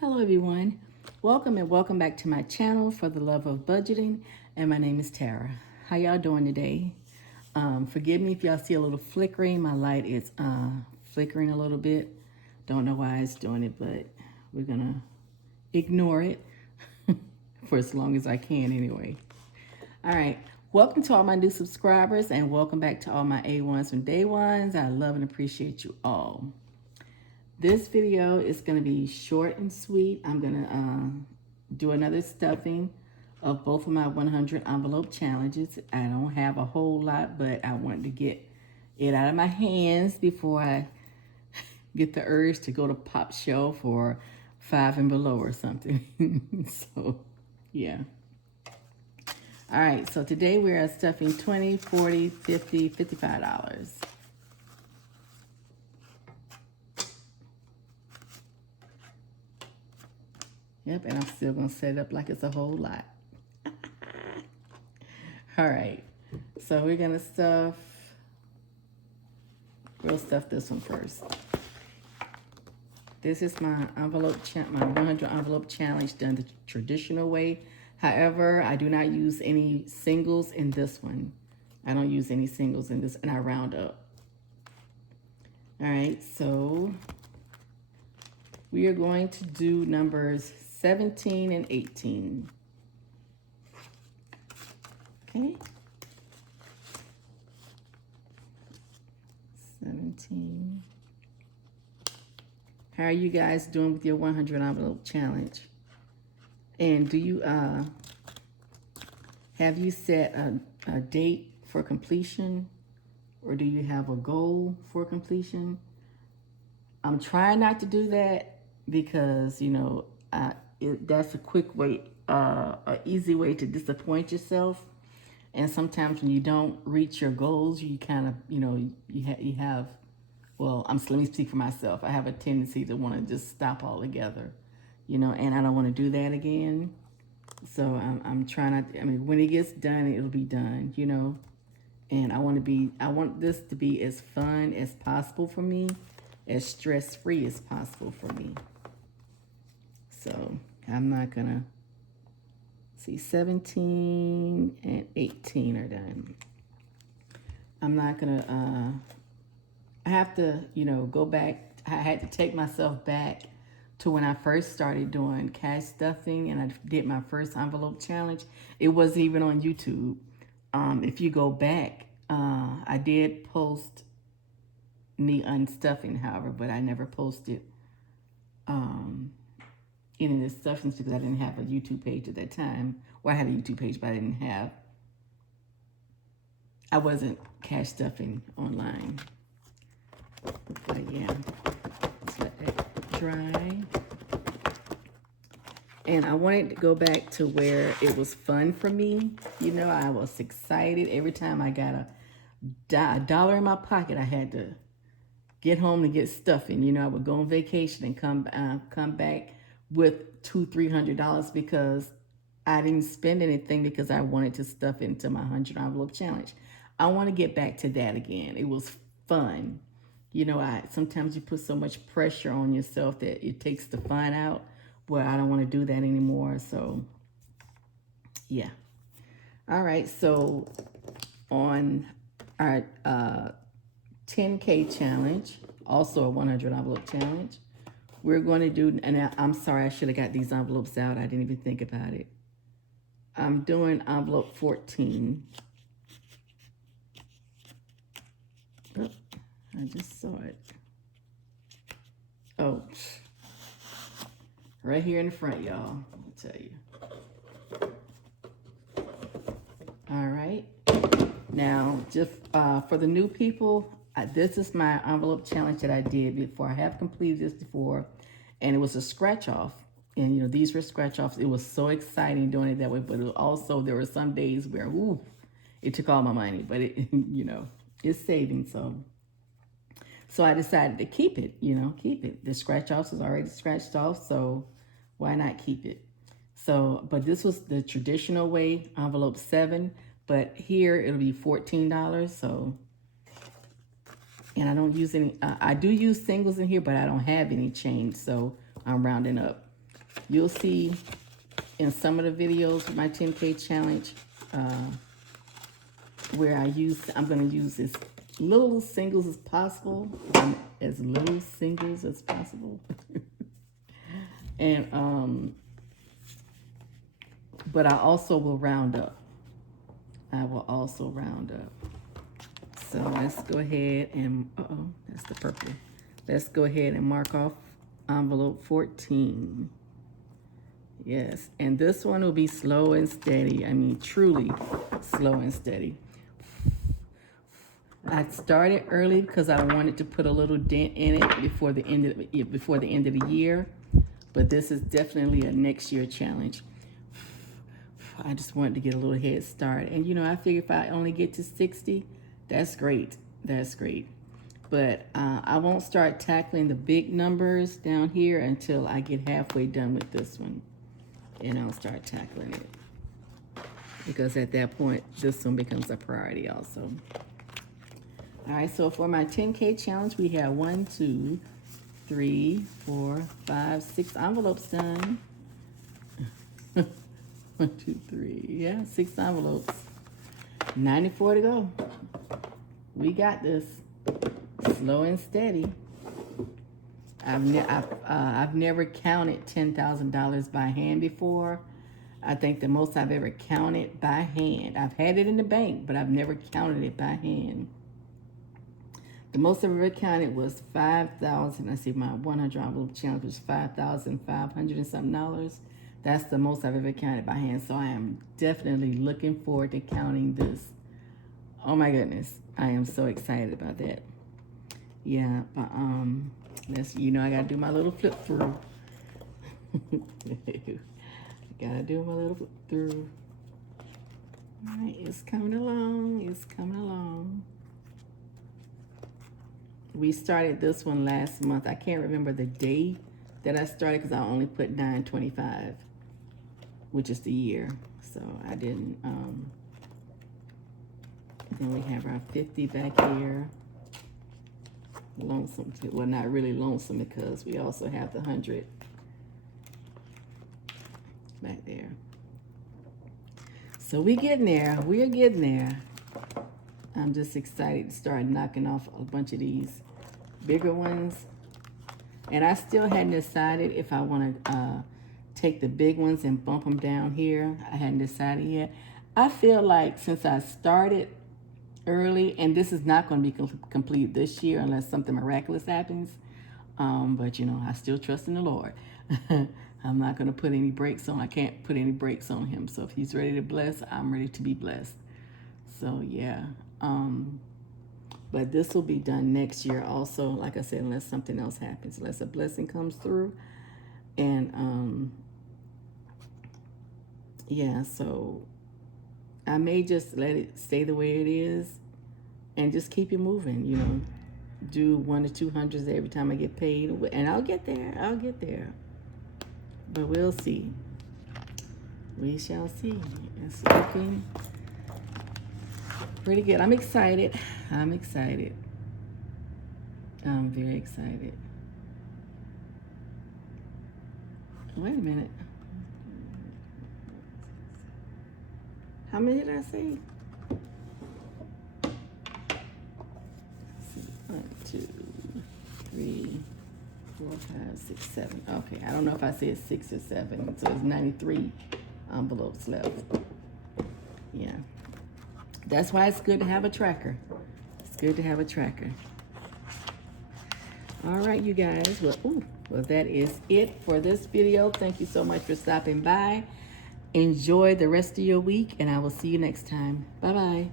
Hello everyone, welcome and welcome back to my channel for the love of budgeting, and my name is Tara. How y'all doing today? Forgive me if y'all see a little flickering. My light is flickering a little bit. Don't know why it's doing it, but we're gonna ignore it for as long as I can anyway. All right, welcome to all my new subscribers and welcome back to all my A1s from day ones. I love and appreciate you all. This video is going to be short and sweet. I'm going to do another stuffing of both of my 100 envelope challenges. I don't have a whole lot, but I wanted to get it out of my hands before I get the urge to go to Pop Shelf or Five and Below or something. So, yeah. All right, so today we're stuffing $20, $40, $50, $55. Yep, and I'm still gonna set it up like it's a whole lot. All right, so we're gonna we'll stuff this one first. This is my my 100 envelope challenge done the traditional way. However, I do not use any singles in this one. I don't use any singles in this, and I round up. All right, so we are going to do numbers 17 and 18. Okay. 17. How are you guys doing with your 100 envelope challenge? And do you have you set a date for completion, or do you have a goal for completion? I'm trying not to do that because, you know, that's a quick way, an easy way to disappoint yourself. And sometimes when you don't reach your goals, you kind of, you know, you have, well, let me speak for myself. I have a tendency to want to just stop altogether, you know, and I don't want to do that again. So I'm trying not to, I mean, when it gets done, it'll be done, you know. And I want this to be as fun as possible for me, as stress-free as possible for me. So I'm not gonna, see, 17 and 18 are done. I'm not gonna, I have to, you know, go back. I had to take myself back to when I first started doing cash stuffing and I did my first envelope challenge. It wasn't even on YouTube. If you go back, I did post me unstuffing, however, but I never posted any of the stuffings because I didn't have a YouTube page at that time. Well, I had a YouTube page, but I wasn't cash stuffing online. But yeah, let's let that dry. And I wanted to go back to where it was fun for me. You know, I was excited every time I got a dollar in my pocket. I had to get home to get stuffing. You know, I would go on vacation and come back with $200-300 because I didn't spend anything because I wanted to stuff into my 100 envelope challenge. I want to get back to that again. It was fun. You know, sometimes you put so much pressure on yourself that it takes the fun out. Well, I don't want to do that anymore. So, yeah. All right. So, on our 10K challenge, also a 100 envelope challenge, we're going to do, and I'm sorry, I should have got these envelopes out. I didn't even think about it. I'm doing envelope 14. Oh, I just saw it. Oh, right here in the front, y'all. I'll tell you. All right. Now, just for the new people, this is my envelope challenge that I did before. I have completed this before, and it was a scratch off. And, you know, these were scratch offs. It was so exciting doing it that way, but also there were some days where, ooh, it took all my money, but it, you know, it's saving. So I decided to keep it, you know, keep it. The scratch offs was already scratched off, so why not keep it? So, but this was the traditional way, envelope 7, but here it'll be $14. So, and I don't use any, I do use singles in here, but I don't have any change, so I'm rounding up. You'll see in some of the videos of my 10K challenge where I'm going to use as little singles as possible, as little singles as possible. And but I also will round up. I will also round up. So let's go ahead and, that's the purple. Let's go ahead and mark off envelope 14. Yes, and this one will be slow and steady. I mean, truly slow and steady. I started early because I wanted to put a little dent in it before the end of the year. But this is definitely a next year challenge. I just wanted to get a little head start. And you know, I figure if I only get to 60, that's great. That's great. But I won't start tackling the big numbers down here until I get halfway done with this one. And I'll start tackling it. Because at that point, this one becomes a priority also. All right, so for my 10K challenge, we have 1, 2, 3, 4, 5, 6 envelopes done. 1, 2, 3, yeah, 6 envelopes. 94 to go. We got this. Slow and steady. I've never counted $10,000 by hand before. I think the most I've ever counted by hand. I've had it in the bank, but I've never counted it by hand. The most I've ever counted was 5,000. I see my 100 envelope challenge was 5,500 and something dollars. That's the most I've ever counted by hand. So I am definitely looking forward to counting this. Oh my goodness, I am so excited about that. Yeah, but that's, you know, I gotta do my little flip through. Gotta do my little flip through. All right, it's coming along. It's coming along. We started this one last month. I can't remember the day that I started because I only put 9/25, which is the year. So I didn't. Then we have our 50 back here. Lonesome, well, not really lonesome because we also have the 100 back there. So we're getting there. We're getting there. I'm just excited to start knocking off a bunch of these bigger ones. And I still hadn't decided if I want to take the big ones and bump them down here. I hadn't decided yet. I feel like since I started early, and this is not going to be complete this year unless something miraculous happens. But you know, I still trust in the Lord. I'm not going to put any brakes on. I can't put any brakes on him. So if he's ready to bless, I'm ready to be blessed. So yeah. But this will be done next year also, like I said, unless something else happens, unless a blessing comes through. And yeah, so I may just let it stay the way it is and just keep it moving, you know. Do 1 to 200s every time I get paid, and I'll get there. I'll get there. But we'll see. We shall see. It's looking pretty good. I'm excited. I'm excited. I'm very excited. Wait a minute. How many did I say? 1, 2, 3, 4, 5, 6, 7. Okay, I don't know if I said 6 or 7. So there's 93 envelopes left. Yeah. That's why it's good to have a tracker. It's good to have a tracker. All right, you guys. Well, that is it for this video. Thank you so much for stopping by. Enjoy the rest of your week, and I will see you next time. Bye-bye.